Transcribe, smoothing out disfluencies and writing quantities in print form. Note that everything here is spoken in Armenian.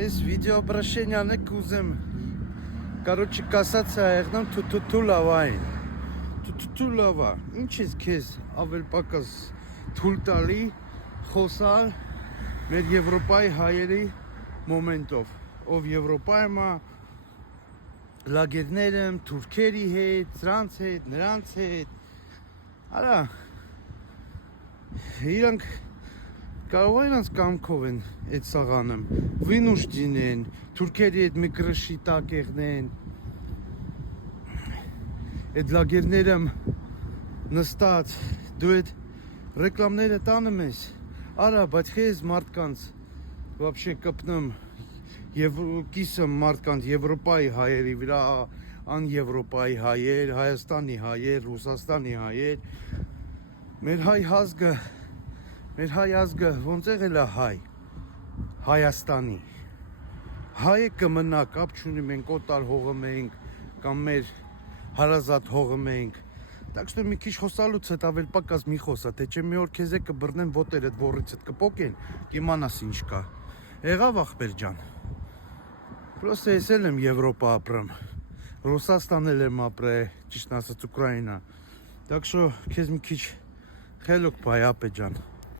Այս վիդեոобращենիան է կուզեմ Короче, կասացա եղնամ թու լավային Թու լավա Ինչ ես քեզ ավել պակաս թույլ տալի խոսալ մեր Եվրոպայի հայերի մոմենտով Ով Եվրոպայում լագերներ եմ թուրքերի հետ, սրանց հետ, նրանց հետ Արա Իրանք կարող է իրանց կամքով են այդ սաղանում Վինուշ դինեն, թուրքերի հետ մի կրշի տակ եղնեն Այդ լագերները նստած դու այդ ռեկլամները տանում ես Արա, բայց խեզ մարդկանց Վաբշե կպնում կիսը մարդկանց Եվրոպայի հայերի վրա Ան Եվրոպայի հայեր, Հայաստանի հայեր, Ռուսաստանի հայեր Մեր հայ ազգը ոնց եղել է հայ Հայաստանի Հայը կմնա կապ չունի մենք օտար հողը մենք կամ մեր հարազատ հողը մենք Так что մի քիչ խոսալուց հետ ավել պակաս մի խոսա թե չէ մի օր քեզ է կբռնեն ոտերդ ворիցդ կպոկեն կիմանաս ինչ կա Եղավ ախպեր ջան Պրոստը ես էլ եմ Եվրոպա ապրեմ Ռուսաստան էլ եմ ապրել ճիշտ ասած Ուկրաինա Так что քեզ մի քիչ խելոք բայ ապե ջան